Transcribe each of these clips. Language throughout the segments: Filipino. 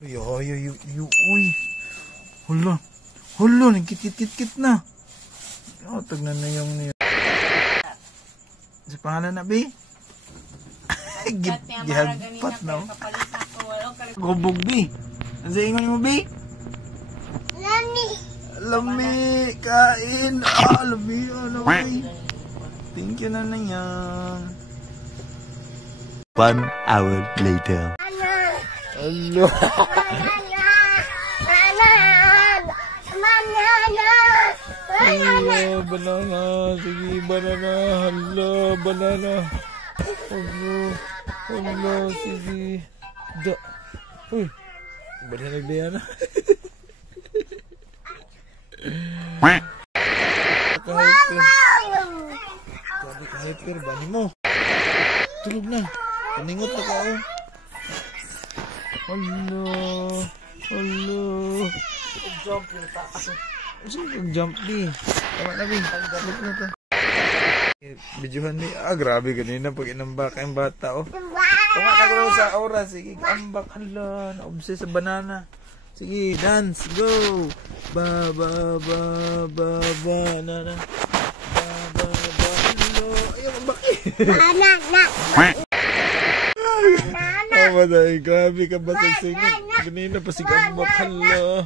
Uy, uy. Hala, nagkit-kit na. Oh, tignan na yung niya. Sa pangalan na, Bi? Gihagpat na. Gubog, Bi. Ano sa ingon mo, Bi? Lami, kain. Lami, lami. Thank you na yan. 1 hour later. Hello. Hello, banana. Sige, banana. Hello, banana. Hello, sige. Uy, banana na. Hyper, bani mo. Tulog na. Paningot na ka, oh. Hello. Jump yung taas. Jump di. Tama na, Bing. Tulog na to. Videohan ni. Grabe kanina pag inambak yung bata, oh. Tunga ka ko sa aura. Sige, ambak. Hala, na-obsess sa banana. Sige, dance. Go. Banana. Ayaw, ambak eh. Banana. Maday, grabe ka ba sa singit? Ganina pa si Gambak, hala.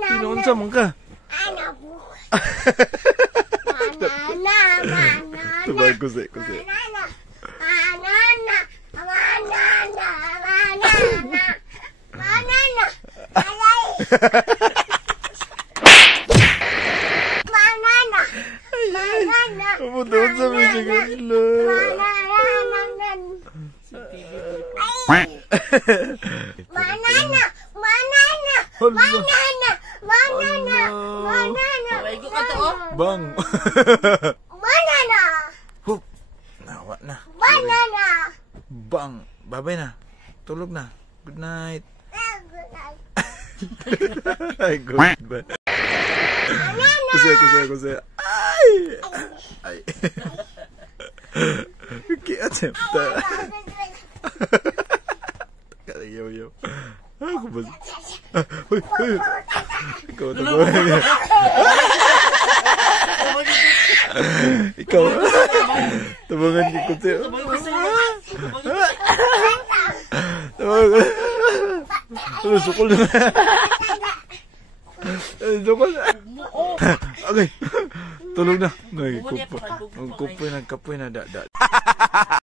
Pinuunsa man ka? Banana. Tubay, kusi. Pumutuon sa music, hala. Bang. Banana. Hup. Nawa na. Banana. Bang. Babay na. Tulog na. Good night. Ay, good night. Kusi. Ay. Kiat siya. Yo. Ako ba? Uy. Ikaw tabangan niya. Ikaw. Tabangan niya ko siya. Tabangan. Sukol na. Sukol na. Okay. Tulog na. Ay, kupo. Ang kupo na. Kapoy na.